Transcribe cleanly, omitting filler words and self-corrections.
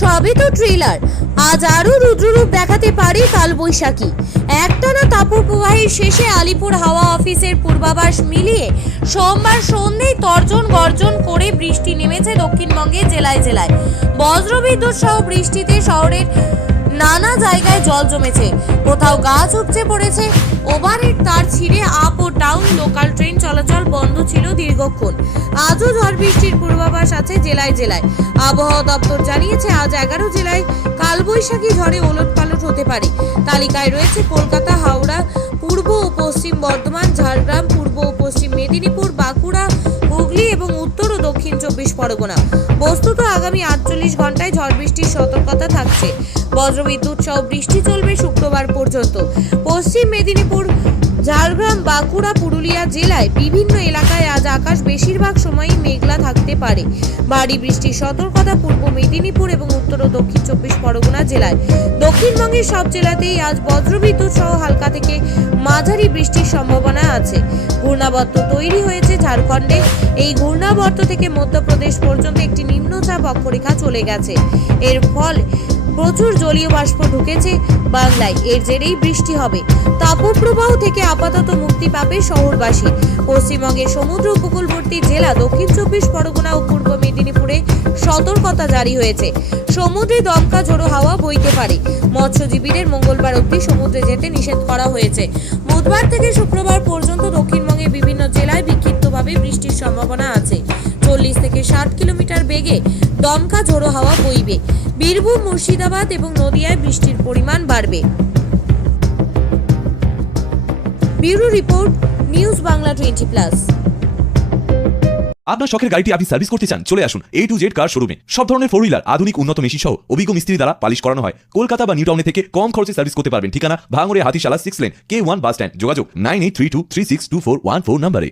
সবই তো ট্রেলার। আজ আরও রুদ্ররূপ দেখাতে পারে কালবৈশাখী। একটানা তাপপ্রবাহের শেষে আলিপুর হাওয়া অফিসের পূর্বাভাস মিলিয়ে সোমবার সন্ধ্যায় তর্জন গর্জন করে বৃষ্টি নেমেছে দক্ষিণবঙ্গের জেলায় জেলায়। বজ্রবিদ্যুৎ সহ বৃষ্টিতে শহরের নানা জায়গায় জল জমেছে, কোথাও গাছ উপচে পড়েছে, ওভারহেড তার ছিঁড়ে আপ ও ডাউন লোকাল ট্রেন চলাচল বন্ধ ছিল দীর্ঘক্ষণ। আজও ঝড় বৃষ্টির পূর্বাভাস আছে জেলায় জেলায়। আবহাওয়া দপ্তর জানিয়েছে আজ 11 জেলায় কালবৈশাখী ঝড়ে ওলটপালট হতে পারে। তালিকায় রয়েছে কলকাতা, হাওড়া, পূর্ব ও পশ্চিম বর্ধমান, ঝাড়গ্রাম, পূর্ব ও পশ্চিম মেদিনীপুর, বাঁকুড়া, হুগলি এবং উত্তর ও দক্ষিণ 24 পরগনা। বস্তুত আগামী 48 ঘন্টায় ঝড় বৃষ্টির সতর্কতা থাকছে। বজ্রবিদ্যুৎ সহ বৃষ্টি চলবে শুক্রবার পর্যন্ত। পশ্চিম মেদিনীপুর, ঝাড়গ্রাম, বাঁকুড়া, পুরুলিয়া জেলায় বিভিন্ন এলাকায় আজ আকাশ বেশিরভাগ সময়ই মেঘলা থাকতে পারে। ভারী বৃষ্টির সতর্কতা পূর্ব মেদিনীপুর এবং উত্তর ও দক্ষিণ 24 পরগনা জেলায়। দক্ষিণবঙ্গের সব জেলাতেই আজ বজ্রবিদ্যুৎ সহ হালকা থেকে মাঝারি বৃষ্টির সম্ভাবনা আছে। ঘূর্ণাবর্ত তৈরি হয়েছে ঝাড়খণ্ডে। এই ঘূর্ণাবর্ত থেকে মধ্যপ্রদেশ পর্যন্ত একটি নিম্নচাপ অক্ষরেখা চলে গেছে। এর ফলে প্রচুর জলীয় বাষ্প ঢুকেছে বাংলায়। এর জেরেই বৃষ্টি হবে। তাপপ্রবাহ থেকে আপাতত মুক্তি পাবে শহরবাসী। পশ্চিমবঙ্গের সমুদ্র উপকূলবর্তী জেলা দক্ষিণ 24 পরগনা ও পূর্ব মেদিনীপুরে সতর্কতা জারি হয়েছে। সমুদ্রে দমকা ঝোড়ো হাওয়া বইতে পারে। মৎস্যজীবীদের মঙ্গলবার অবধি সমুদ্রে যেতে নিষেধ করা হয়েছে। বুধবার থেকে শুক্রবার পর্যন্ত দক্ষিণবঙ্গের বিভিন্ন জেলায় বিক্ষিপ্তভাবে বৃষ্টির সম্ভাবনা আছে। 40 থেকে 60 কিলোমিটার বেগে দমকা ঝোড়ো হাওয়া বইবে। বীরভূম, মুর্শিদাবাদ এবং নদিয়ায় বৃষ্টির পরিমাণ বাড়বে। Bureau report, news Bangla 20+। আপনার শখের গাড়িটি আপনি সার্ভিস করতে চান, চলে আসুন A to Z কার শোরুমে। সব ধরনের 4 হুইলার, আধুনিক উন্নত মেশিন সহ অভিজ্ঞ মিস্ত্রি দ্বারা পালিশ করানো হয়। কলকাতা বা নিউ টাউনে থেকে কম খরচে সার্ভিস করতে পারবেন। ঠিকানা ভাঙড়ে Hatishala 6 lane, K1 bus stand. যোগাযোগ 9832362414 নম্বরে।